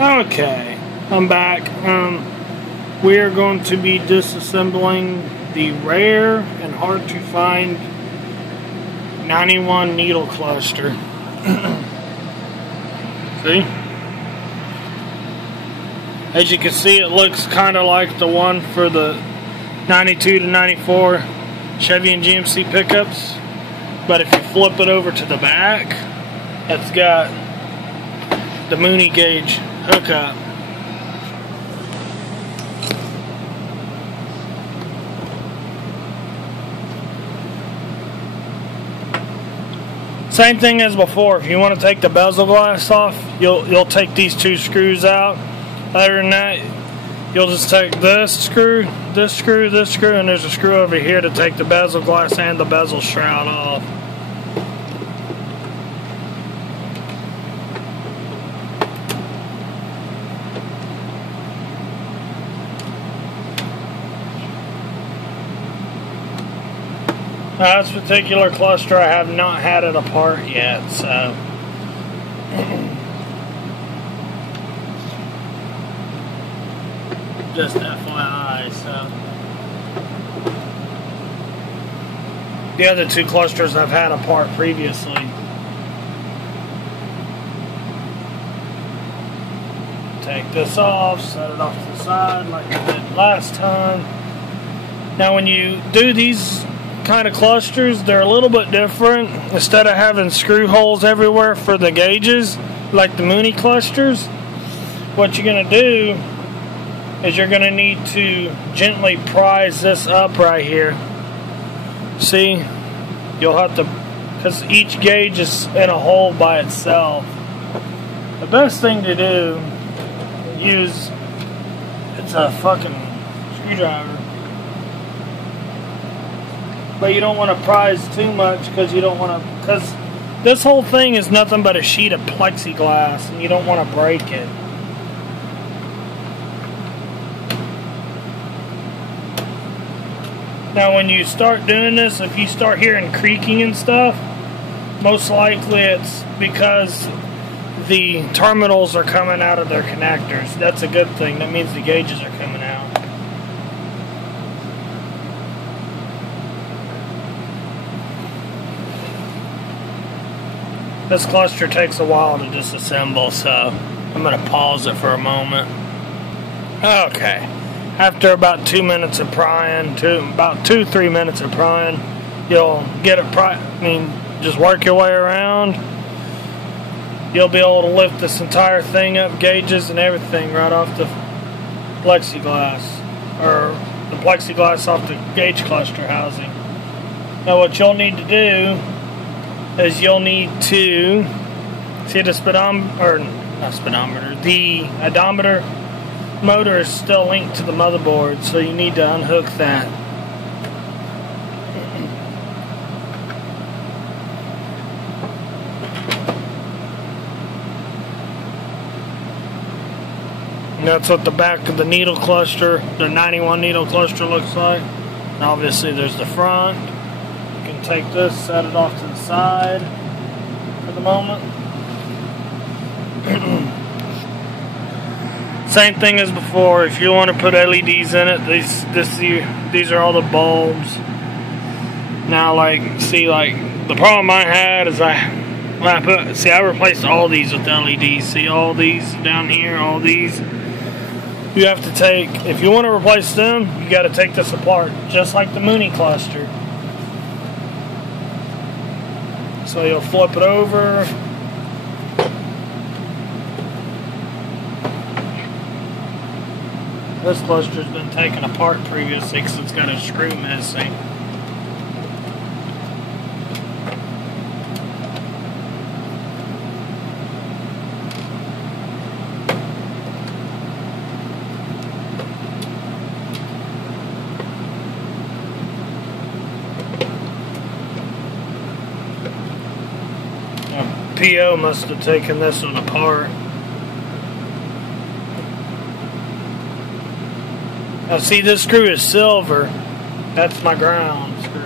Okay, I'm back. We are going to be disassembling the rare and hard to find 91 needle cluster. See? As you can see, it looks kind of like the one for the 92 to 94 Chevy and GMC pickups, but if you flip it over to the back, it's got the Mooney gauge hookup. Same thing as before. If you want to take the bezel glass off, you'll take these two screws out. Other than that, you'll just take this screw, this screw, this screw, and there's a screw over here to take the bezel glass and the bezel shroud off. This particular cluster, I have not had it apart yet, so just FYI. So the other two clusters I've had apart previously. Take this off, set it off to the side like I did last time. Now when you do these kind of clusters, they're a little bit different. Instead of having screw holes everywhere for the gauges like the Mooney clusters, what you're going to do is you're going to need to gently prise this up right here. See, you'll have to, because each gauge is in a hole by itself. The best thing to do, it's a fucking screwdriver. But you don't want to prise too much because you don't want to, because this whole thing is nothing but a sheet of plexiglass and you don't want to break it. Now when you start doing this, if you start hearing creaking and stuff, most likely it's because the terminals are coming out of their connectors. That's a good thing. That means the gauges are coming out. This cluster takes a while to disassemble, so I'm going to pause it for a moment. Okay, after about 2 minutes of prying, about 2-3 minutes of prying, you'll get it just work your way around. You'll be able to lift this entire thing up, gauges and everything, right off the plexiglass, or the plexiglass off the gauge cluster housing. Now what you'll need to do is you'll need to see the the odometer motor is still linked to the motherboard, so you need to unhook that. And that's what the back of the needle cluster, the 91 needle cluster looks like. And obviously there's the front. You can take this, set it off to the side for the moment. Same thing as before. If you want to put LEDs in it, these are all the bulbs. Now, the problem I had is I replaced all these with LEDs. See all these down here, all these. You have to take, if you want to replace them, you got to take this apart, just like the Mooney cluster. So you'll flip it over. This cluster's been taken apart previously because it's got a screw missing. PO must have taken this one apart. Now see, this screw is silver. That's my ground screw.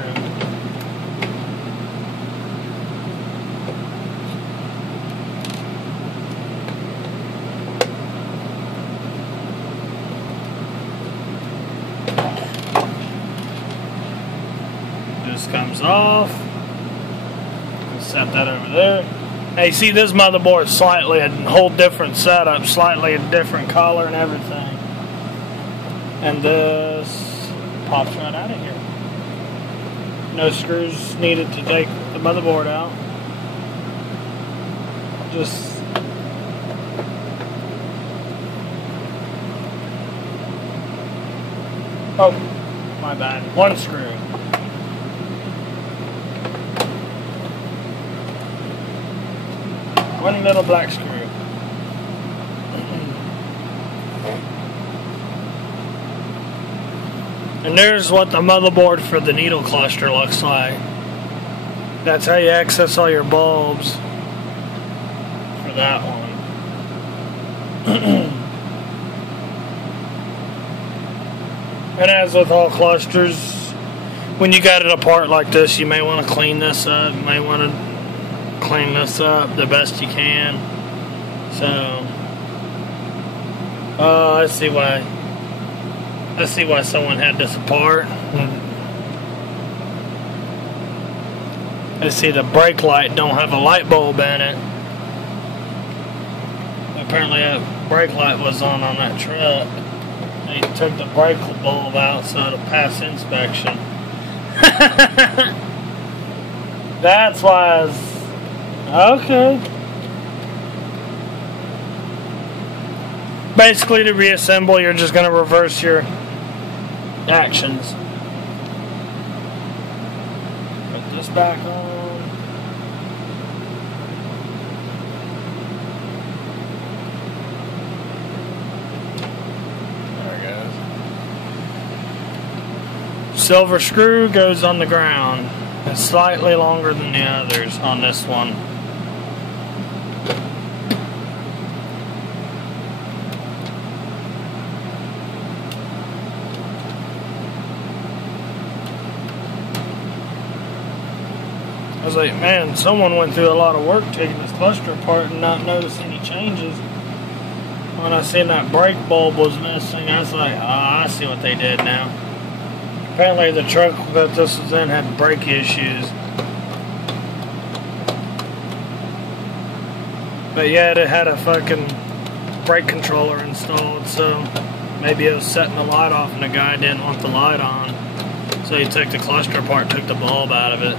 comes off. Set that over there. Now you see this motherboard is slightly a whole different setup, slightly a different color and everything. And this pops right out of here. No screws needed to take the motherboard out. Just oh, my bad. One screw. One little black screw. And there's what the motherboard for the needle cluster looks like. That's how you access all your bulbs for that one. And as with all clusters, when you got it apart like this, you may want to clean this up. You may want to clean this up the best you can. So, I see why someone had this apart. I see the brake light don't have a light bulb in it. Apparently that brake light was on that truck. They took the brake bulb out so it'll pass inspection. That's why I was... Okay. Basically, to reassemble, you're just going to reverse your actions. Put this back on. There it goes. Silver screw goes on the ground. It's slightly longer than the others on this one. I was like, man, someone went through a lot of work taking this cluster apart and not notice any changes. When I seen that brake bulb was missing, I was like, I see what they did now. Apparently the truck that this was in had brake issues. But yeah, it had a fucking brake controller installed, so maybe it was setting the light off and the guy didn't want the light on. So he took the cluster apart, took the bulb out of it.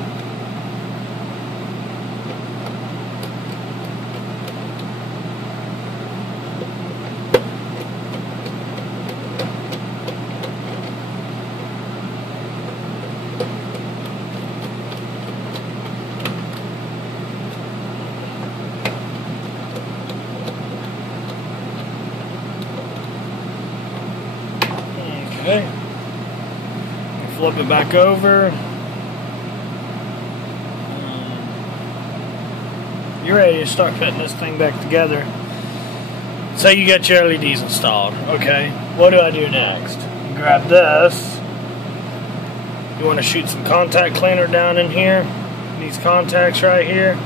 Okay, flip it back over. You're ready to start putting this thing back together. So you got your LEDs installed. Okay, what do I do next? Grab this. You want to shoot some contact cleaner down in here. These contacts right here.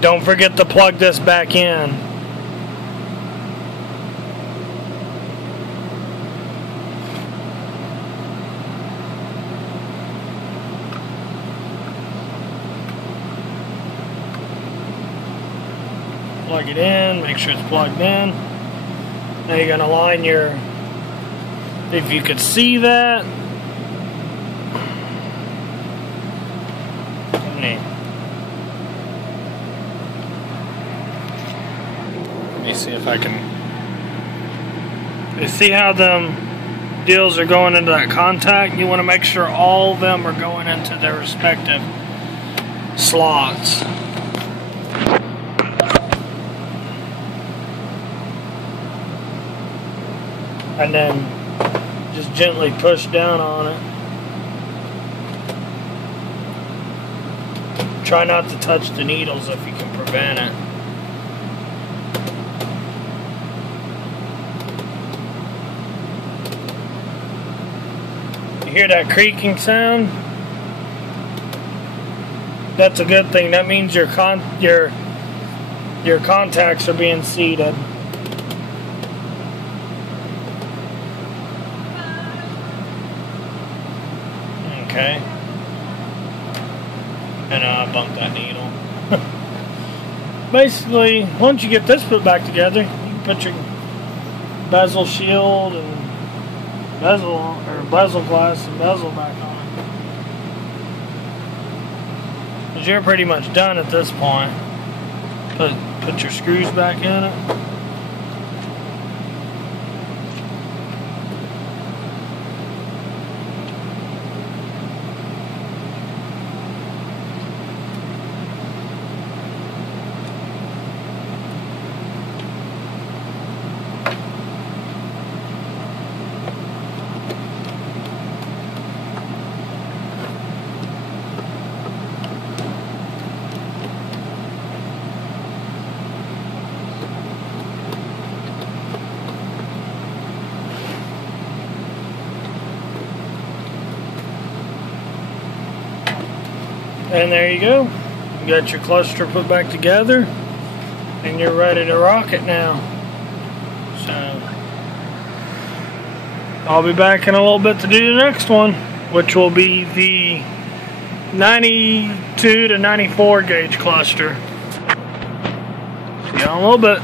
Don't forget to plug this back in. Plug it in, make sure it's plugged in. Now you're going to line your, if you could see that. Let me see if I can. You see how them deals are going into that contact? You want to make sure all of them are going into their respective slots. And then just gently push down on it. Try not to touch the needles if you can prevent it. You hear that creaking sound? That's a good thing. That means your contacts are being seated. okay. I know I bumped that needle. Basically, once you get this put back together, you can put your bezel shield and bezel glass and bezel back on. Because you're pretty much done at this point. Put your screws back in it. And there you go. You got your cluster put back together, and you're ready to rock it now. So, I'll be back in a little bit to do the next one, which will be the 92 to 94 gauge cluster. See you in a little bit.